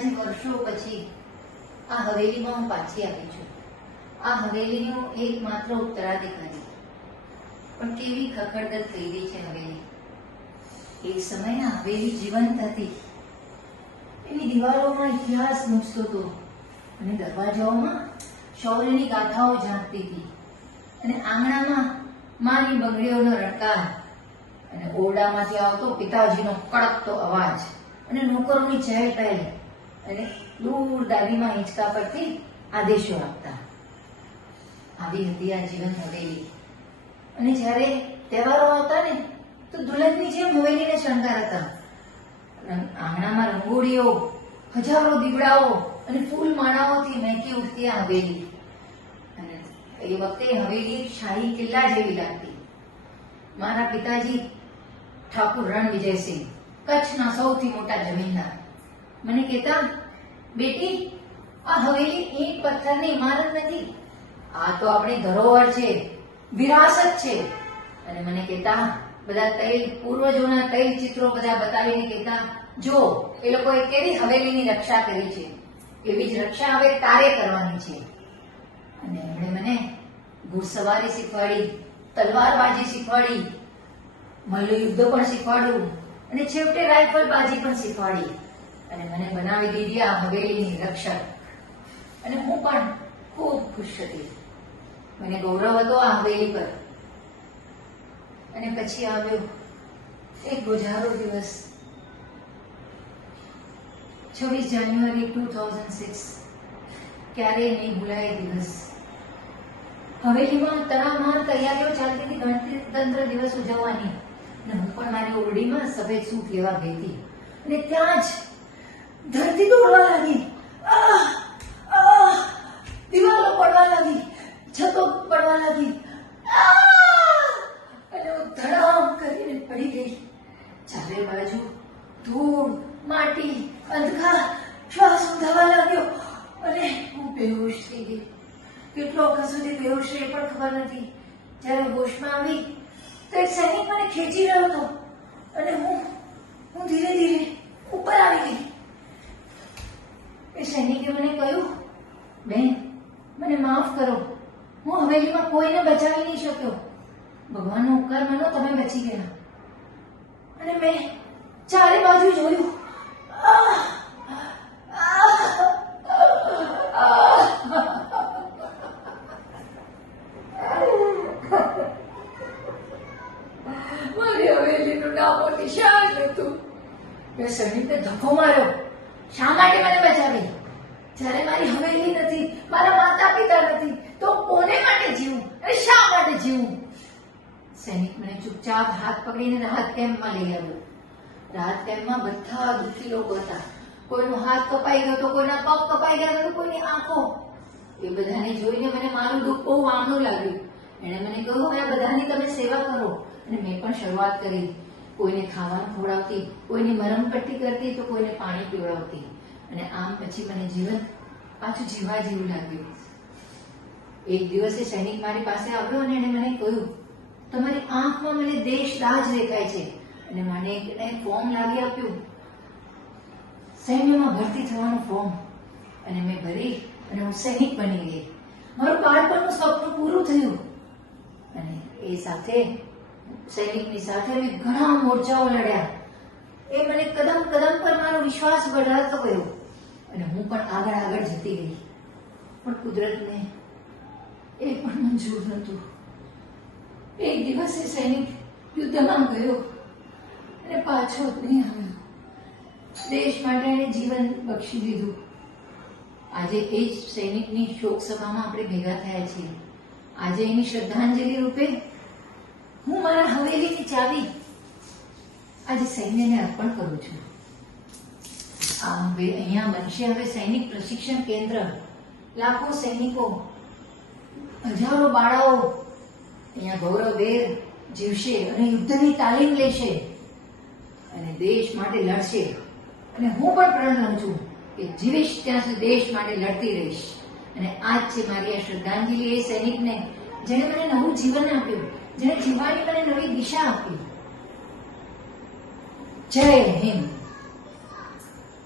આજે વર્ષો પછી આ હવેલીમાં હું પાછી આવી છું. આ હવેલીનું એકમાત્ર ઉત્તરાધિકારી. પણ કેવી ખખડધજ થઈ ગઈ છે હવેલી. એક સમયે આ હવેલી જીવંત હતી. એની દિવાલોમાં ઇતિહાસ ગૂંજતો હતો અને દરવાજાઓમાં શૌર્યની ગાથાઓ ઝાંકતી હતી અને આંગણામાં માની બંગડીઓનો રણકાર અને ઓરડામાંથી આવતો પિતાજીનો કડકતો અવાજ અને નોકરોની ચહેલ પહેલ અને દૂર દાદીમાં હિંચકા પરથી આદેશો આપતા. આવી હતી આ જીવન હવેલી. અને જ્યારે તહેવારો આવતા ને તો દુલ્હનની જેમ હવેલીને શણગારતા. આંગણામાં રંગોળીઓ, હજારો દીવડાઓ અને ફૂલ માળાઓથી મહેકી ઉઠતી આ હવેલી. અને એ વખતે હવેલી શાહી કિલ્લા જેવી લાગતી. મારા પિતાજી ઠાકુર રણવિજયસિંહ, કચ્છના સૌથી મોટા જમીનદાર, મને કહેતા, બેટી, આ હવેલી ઈંટ પથ્થરની ઇમારત નથી, આ તો આપણી ધરોહર છે, વિરાસત છે. અને મને કહેતા, બધા પૂર્વજોના તૈલ ચિત્રો બધા બતાવીને કહેતા, જો એ લોકોએ કેવી હવેલીની રક્ષા કરી છે, એવી જ રક્ષા હવે તારે કરવાની છે. અને એમણે મને ઘોડસવારી શીખવાડી, તલવારબાજી શીખવાડી, મલ્લયુદ્ધ પણ શીખવાડ્યું અને છેવટે રાઇફલબાજી પણ શીખવાડી અને મને બનાવી દીધી આ હવેલીની રક્ષક. અને હું પણ ખૂબ ખુશ હતી. મને ગૌરવ હતો આ હવેલી પર. અને પછી આવ્યો એક ગોઝારો દિવસ, 26 જાન્યુઆરી 2006. ક્યારેય નહીં ભૂલાય દિવસ. હવેલીમાં તડામાર તૈયારીઓ ચાલતી હતી ગણતંત્ર દિવસ ઉજવવાની. અને હું પણ મારી ઓરડીમાં સફેદ સૂટ લેવા ગઈ હતી. અને ત્યાં જ ધરતી દોડવા લાગી, દિવાલો પડવા લાગી, છતો પડવા લાગી, અને હું ધડામ કરીને પડી ગઈ. ચારે બાજુ ધૂળ, માટી, અંધકાર, શ્વાસ ઊંધાવા લાગ્યો અને હું બેહોશ થઈ ગઈ. કેટલો વખત સુધી બેહોશ રહી પણ ખબર નથી. જ્યારે હોશમાં આવી તો એક સૈનિક મને ખેંચી રહ્યો હતો અને હું ધીરે ધીરે ઉપર આવી ગઈ. એ સૈનિકે મને કહ્યું, બેન, મને માફ કરો, હું હવેલીમાં કોઈને બચાવી નહીં શક્યો. ભગવાનનો ઉપકાર માનો તમે બચી ગયા. અને મેં ચારે બાજુ જોયું. મારી હવેલીનું નામો નિશાન હતું. મેં સૈનિકને ધક્કો માર્યો. શા માટે મને બચાવી? જ્યારે મારી હવેલી નથી, મારા માતા પિતા નથી, તો કોને માટે જીવું અને શા માટે જીવું? સૈનિક મને ચૂપચાપ હાથ પકડીને રાહત કેમ્પમાં લઈ આવ્યો. રાહત કેમ્પમાં બધા દુઃખી લોકો હતા. કોઈનો હાથ કપાઈ ગયો તો, કોઈના પગ કપાઈ ગયા તો, કોઈની આંખો. એ બધાને જોઈને મને મારું દુઃખ બહુ આમનું લાગ્યું. એણે મને કહ્યું, હવે આ બધાની તમે સેવા કરો. અને મેં પણ શરૂઆત કરી. કોઈને ખાવાનું ખવડાવતી, કોઈની મરમપટ્ટી કરતી તો કોઈને પાણી પીવડાવતી. અને આમ પછી મને જીવન પાછું જીવવા જેવું લાગ્યું. એક દિવસે સૈનિક મારી પાસે આવ્યો અને એણે મને કહ્યું, તમારી આંખમાં મને દેશરાજ દેખાય છે. અને મને એક ફોર્મ લાવી આપ્યું, સૈન્યમાં ભરતી થવાનું ફોર્મ. અને મેં ભરી અને હું સૈનિક બની ગઈ. મારું બાળપણનું સપનું પૂરું થયું. અને એ સાથે સૈનિકની સાથે મેં ઘણા મોરચાઓ લડ્યા. એ મને કદમ કદમ પર મારો વિશ્વાસ વધારતો ગયો અને હું પણ આગળ જતી ગઈ. પણ કુદરતને એ પણ મંજૂર નહોતું. એક દિવસે સૈનિક યુદ્ધમાં ગયો અને પાછો નહીં આવ્યો. દેશ માટે એને જીવન બક્ષી દીધું. આજે એ જ સૈનિકની શોક સભામાં આપણે ભેગા થયા છીએ. આજે એની શ્રદ્ધાંજલિ રૂપે હું મારા હવેલીની ચાવી આજે સૈન્યને અર્પણ કરું છું. અહીંયા બનશે હવે સૈનિક પ્રશિક્ષણ કેન્દ્ર. લાખો સૈનિકો, હજારો બાળાઓ અહીંયા ગૌરવભેર જીવશે અને યુદ્ધની તાલીમ લેશે અને દેશ માટે લડશે. અને હું પણ પ્રણ લઉં છું કે જીવીશ ત્યાં સુધી દેશ માટે લડતી રહીશ. અને આજ છે મારી આ શ્રદ્ધાંજલિ એ સૈનિકને, જેણે મને નવું જીવન આપ્યું, જેણે જીવવાની મને નવી દિશા આપી. જય હિન્દ.